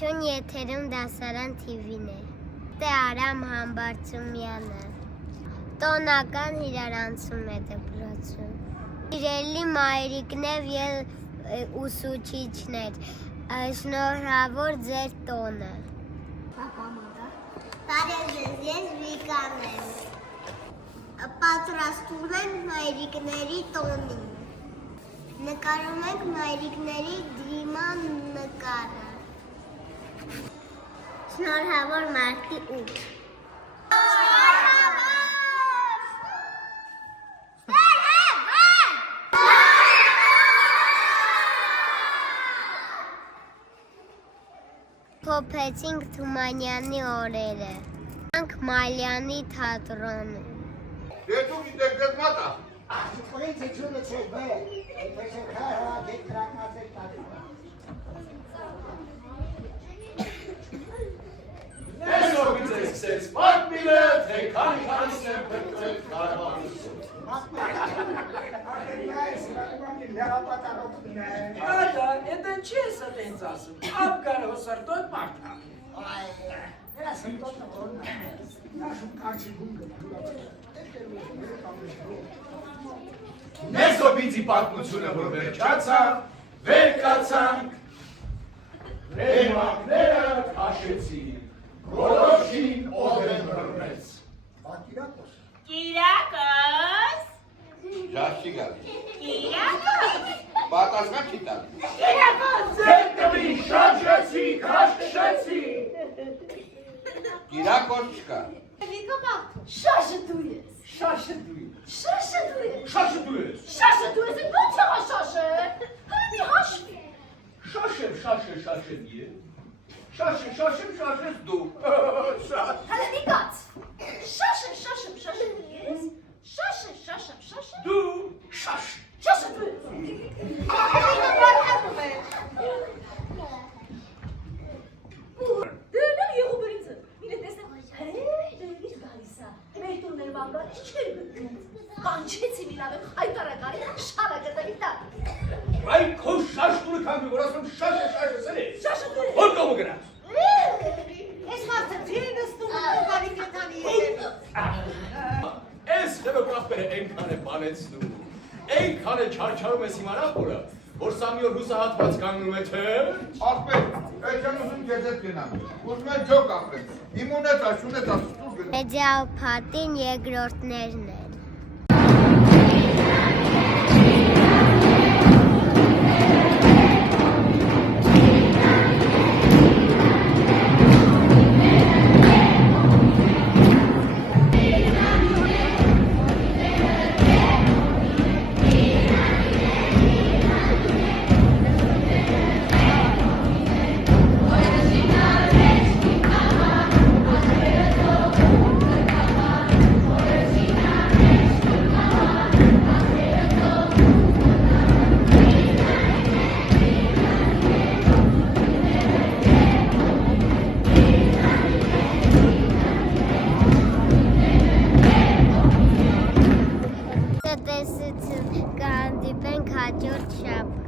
Շուն եթերում դասարան TV-ն է, դե Արամ Համբարձումյանը, տոնական իրարանցում է դպրոցում, իրելի մայրիկներ և ուսուցիչներ, շնորհավոր ձեր տոնը։ Բարև ես Վիկան եմ, պատրաստում ենք մայրիկների տոնին, նկարում ենք մայրիկների դիման նկարը։ Շնորհավոր մարտի 8 Փոփեցինք Թումանյանի օրերը, անք Մալյանի թատրոնում։ Դե դու գիտեք դες մատա։ Poliție ciudă ce bă, pe ce care a de tracate tare. Այսօր գցեցեք պատմիլը, թե քանի քանիսն են փրկել կարողություն։ Ալա, это честно տենց ասում, ապկար հոսարտոտ մարդա։ Era sunt tot normal. N-aș carci bungă. Մեզ օբիցի պատմությունը, որ վեր կացանք, ռեմանքները քաշեցին, որոշին օդեն բռնեց։ Ակիրակոս. Կիրակոս, Ժաշի գալի։ Կիրակոս, Պատասխան չի տալի։ Կիրակոս, Ձեր տվի շաջեցի, քաշքշեցի։ Կիրակոս չկա։ շաշը դու ես, Շաշը դու շաշը դու ես, Շաշը դու ես։ շաշը դու ես, ո՞նց եղա շաշը, հրմի հաշվի, Շաշեմ ես։ Շաշես դու։ հրմի կաց, շաշը ես, շաշը, Դու շաշ։ շաշը դու ես, դրնեմ եղուբերիցը, մինը տեսնեմ, դերվից գալիսա, մեր տուրներ մանգարից չեր գտնում, կանչեցի մինավեմ հայտարակարի, շարը գտավի տակ, Այ քո շաշ դուրը կանգնի, որ ասում շաշը սրի։ շաշը դու ես, Որ կողմը գնաց։ ես մարդը թիրի նստում, բարի կետանի ետևի, Ես դեպրապերը ենքան է բանեցնում, ենքան է չարչարում ես իմանալ որը, որ սա մի օր հուսահատված կանգնում է թե։ Ախպեր, այդ եմ ուզում գեզետ գնամ։ Ուզում են ջոկ ապրեմ։ Իմ ունեցա, շունեցա, ստուր գնամ։ Մեդիապատին երկրորդներն են։ Տեսություն կհանդիպենք հաջորդ շաբաթ։